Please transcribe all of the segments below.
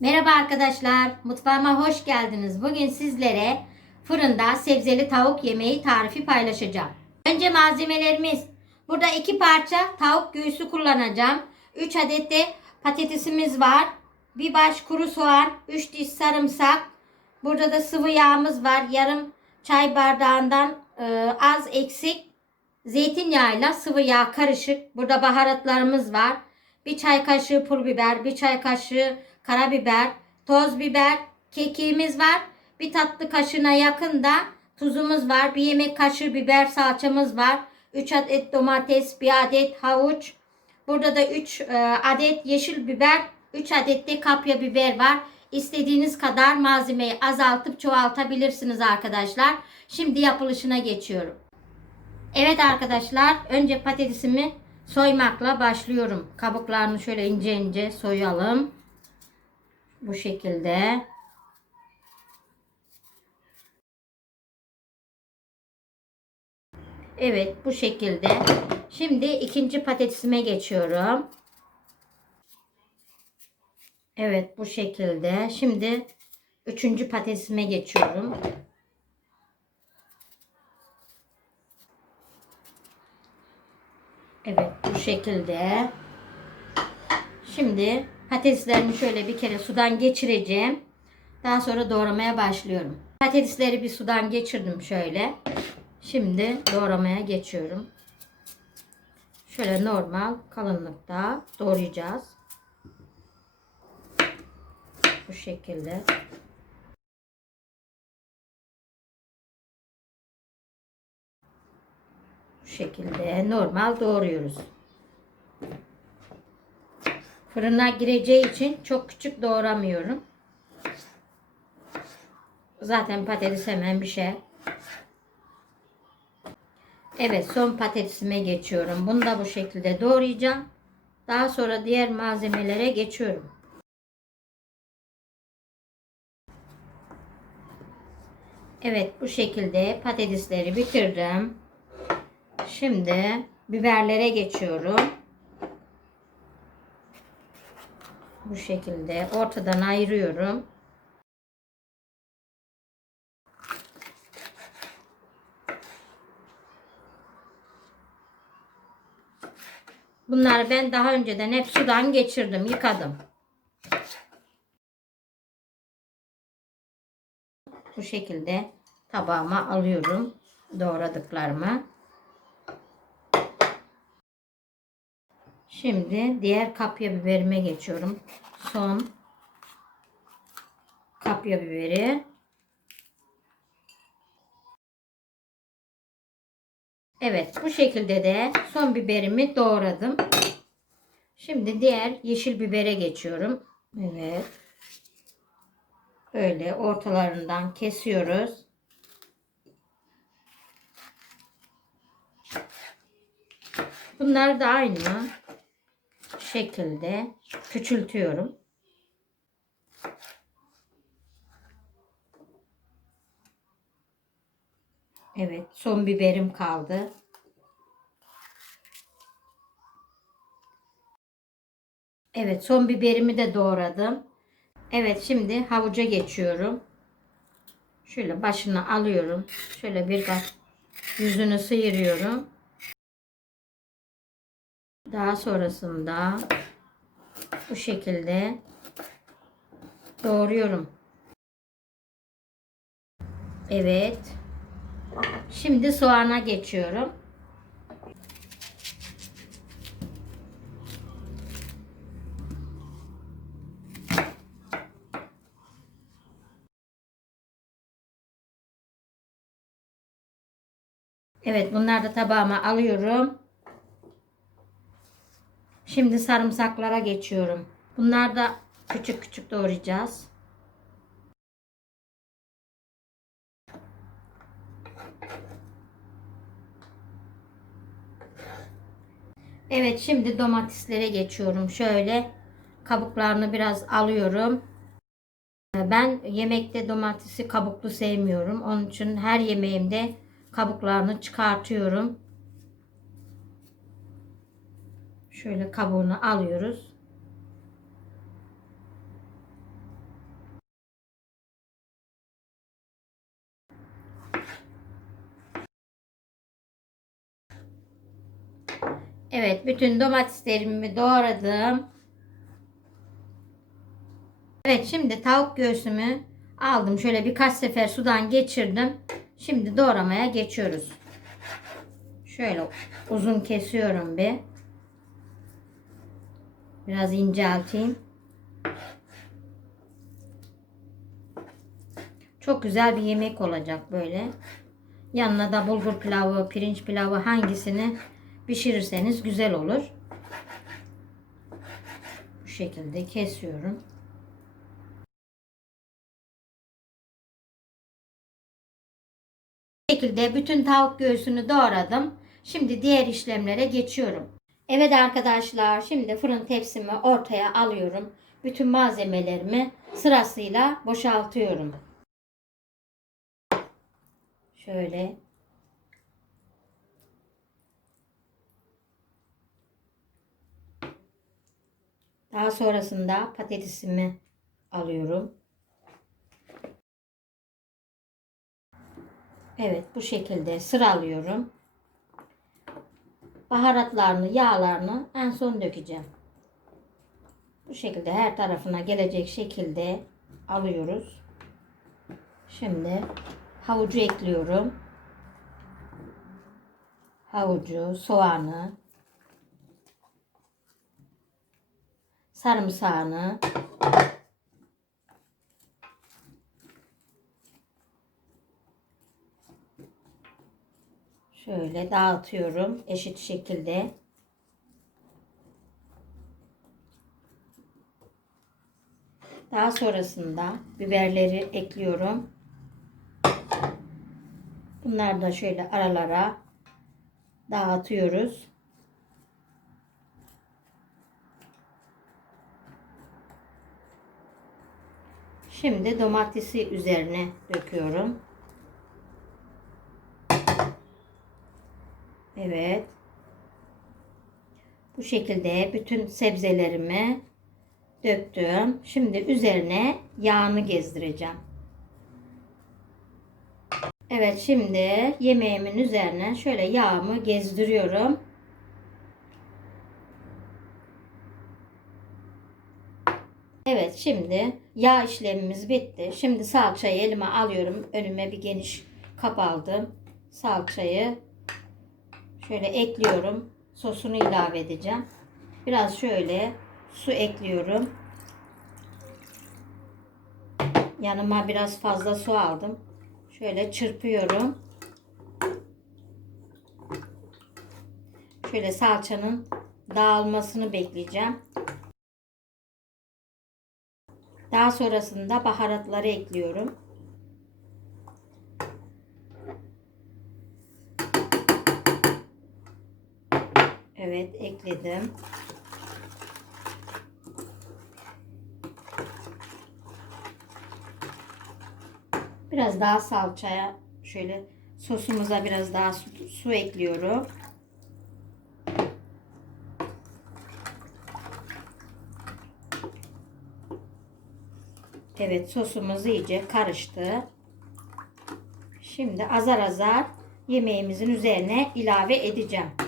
Merhaba arkadaşlar, mutfağıma hoş geldiniz. Bugün sizlere fırında sebzeli tavuk yemeği tarifi paylaşacağım. Önce malzemelerimiz. Burada iki parça tavuk göğsü kullanacağım. 3 adet de patatesimiz var. Bir baş kuru soğan, 3 diş sarımsak. Burada da sıvı yağımız var. Yarım çay bardağından e, az eksik zeytinyağıyla sıvı yağ karışık. Burada baharatlarımız var. Bir çay kaşığı pul biber, bir çay kaşığı karabiber, toz biber, kekiğimiz var. Bir tatlı kaşığına yakın da tuzumuz var. Bir yemek kaşığı biber salçamız var. 3 adet domates, bir adet havuç. Burada da 3 adet yeşil biber, 3 adet de kapya biber var. İstediğiniz kadar malzemeyi azaltıp çoğaltabilirsiniz arkadaşlar. Şimdi yapılışına geçiyorum. Evet arkadaşlar önce patatesimi soymakla başlıyorum. Kabuklarını şöyle ince ince soyalım. Bu şekilde. Evet bu şekilde. Şimdi ikinci patatesime geçiyorum. Evet bu şekilde. Şimdi üçüncü patatesime geçiyorum. Evet bu şekilde. Şimdi patateslerimi şöyle bir kere sudan geçireceğim. Daha sonra doğramaya başlıyorum. Patatesleri bir sudan geçirdim şöyle. Şimdi doğramaya geçiyorum. Şöyle normal kalınlıkta doğrayacağız. Bu şekilde. Bu şekilde normal doğruyoruz. Fırına gireceği için çok küçük doğramıyorum. Zaten patates hemen bir şey. Evet son patatesime geçiyorum. Bunu da bu şekilde doğrayacağım. Daha sonra diğer malzemelere geçiyorum. Evet bu şekilde patatesleri bitirdim. Şimdi biberlere geçiyorum. Bu şekilde ortadan ayırıyorum. Bunları ben daha önceden hep sudan geçirdim, yıkadım. Bu şekilde tabağıma alıyorum doğradıklarımı. Şimdi diğer kapya biberime geçiyorum. Son kapya biberi. Evet bu şekilde de son biberimi doğradım. Şimdi diğer yeşil bibere geçiyorum. Evet. Böyle ortalarından kesiyoruz. Bunlar da aynı şekilde küçültüyorum. Evet, son biberim kaldı. Evet, son biberimi de doğradım. Evet, şimdi havuca geçiyorum. Şöyle başını alıyorum. Şöyle bir yüzünü sıyırıyorum. Daha sonrasında bu şekilde doğruyorum. Evet. Şimdi soğana geçiyorum. Evet bunları da tabağıma alıyorum. Şimdi sarımsaklara geçiyorum. Bunlar da küçük küçük doğrayacağız. Evet şimdi domateslere geçiyorum. Şöyle kabuklarını biraz alıyorum. Ben yemekte domatesi kabuklu sevmiyorum. Onun için her yemeğimde kabuklarını çıkartıyorum. Şöyle kabuğunu alıyoruz. Evet, bütün domateslerimi doğradım. Evet, şimdi tavuk göğsümü aldım. Şöyle birkaç sefer sudan geçirdim. Şimdi doğramaya geçiyoruz. Şöyle uzun kesiyorum bir. Biraz incelteyim. Çok güzel bir yemek olacak böyle. Yanına da bulgur pilavı, pirinç pilavı hangisini pişirirseniz güzel olur. Bu şekilde kesiyorum. Bu şekilde bütün tavuk göğsünü doğradım. Şimdi diğer işlemlere geçiyorum. Evet arkadaşlar şimdi fırın tepsimi ortaya alıyorum. Bütün malzemelerimi sırasıyla boşaltıyorum. Şöyle Daha sonrasında patatesimi alıyorum. Evet bu şekilde sıralıyorum. Baharatlarını, yağlarını en son dökeceğim. Bu şekilde her tarafına gelecek şekilde alıyoruz. Şimdi havucu ekliyorum. Havucu, soğanı, sarımsağını, şöyle dağıtıyorum eşit şekilde. Daha sonrasında biberleri ekliyorum. Bunları da şöyle aralara dağıtıyoruz. Şimdi domatesi üzerine döküyorum. Evet. Bu şekilde bütün sebzelerimi döktüm. Şimdi üzerine yağını gezdireceğim. Evet şimdi yemeğimin üzerine şöyle yağımı gezdiriyorum. Evet şimdi yağ işlemimiz bitti. Şimdi salçayı elime alıyorum. Önüme bir geniş kap aldım. Salçayı şöyle ekliyorum. Sosunu ilave edeceğim. Biraz şöyle su ekliyorum. Yanıma biraz fazla su aldım. Şöyle çırpıyorum. Şöyle salçanın dağılmasını bekleyeceğim. Daha sonrasında baharatları ekliyorum. Evet ekledim. Biraz daha salçaya şöyle sosumuza biraz daha su, su ekliyorum. Evet sosumuz iyice karıştı. Şimdi azar azar yemeğimizin üzerine ilave edeceğim.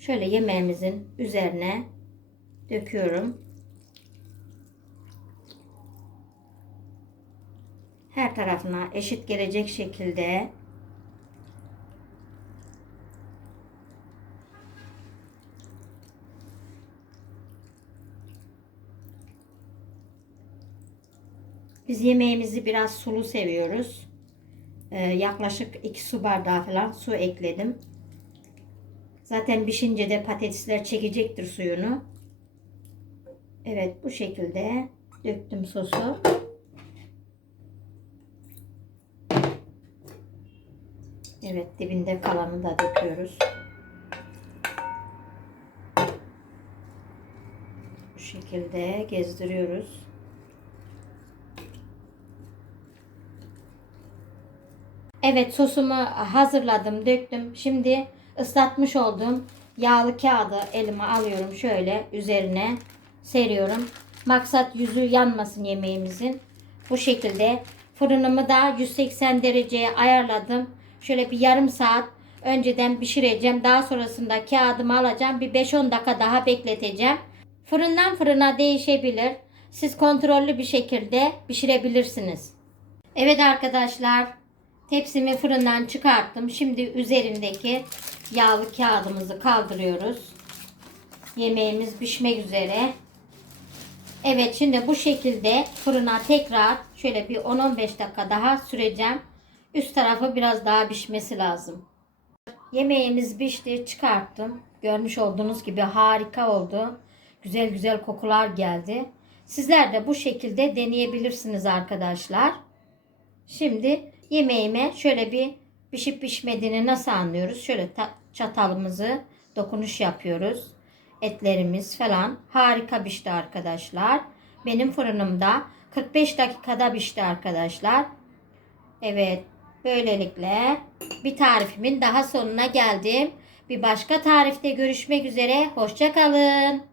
Şöyle yemeğimizin üzerine döküyorum. Her tarafına eşit gelecek şekilde Biz yemeğimizi biraz sulu seviyoruz. Ee, yaklaşık 2 su bardağı falan su ekledim. Zaten pişince de patatesler çekecektir suyunu. Evet bu şekilde döktüm sosu. Evet dibinde kalanı da döküyoruz. Bu şekilde gezdiriyoruz. Evet sosumu hazırladım, döktüm. Şimdi ıslatmış olduğum yağlı kağıdı elime alıyorum. Şöyle üzerine seriyorum. Maksat yüzü yanmasın yemeğimizin. Bu şekilde fırınımı da 180 dereceye ayarladım. Şöyle bir yarım saat önceden pişireceğim. Daha sonrasında kağıdımı alacağım. Bir 5-10 dakika daha bekleteceğim. Fırından fırına değişebilir. Siz kontrollü bir şekilde pişirebilirsiniz. Evet arkadaşlar. Tepsimi fırından çıkarttım. Şimdi üzerindeki yağlı kağıdımızı kaldırıyoruz. Yemeğimiz pişmek üzere. Evet şimdi bu şekilde fırına tekrar şöyle bir 10-15 dakika daha süreceğim. Üst tarafı biraz daha pişmesi lazım. Yemeğimiz pişti çıkarttım. Görmüş olduğunuz gibi harika oldu. Güzel güzel kokular geldi. Sizler de bu şekilde deneyebilirsiniz arkadaşlar. Şimdi yemeğime şöyle bir pişip pişmediğini nasıl anlıyoruz? Şöyle ta- çatalımızı dokunuş yapıyoruz. Etlerimiz falan harika pişti arkadaşlar. Benim fırınımda 45 dakikada pişti arkadaşlar. Evet böylelikle bir tarifimin daha sonuna geldim. Bir başka tarifte görüşmek üzere. Hoşçakalın.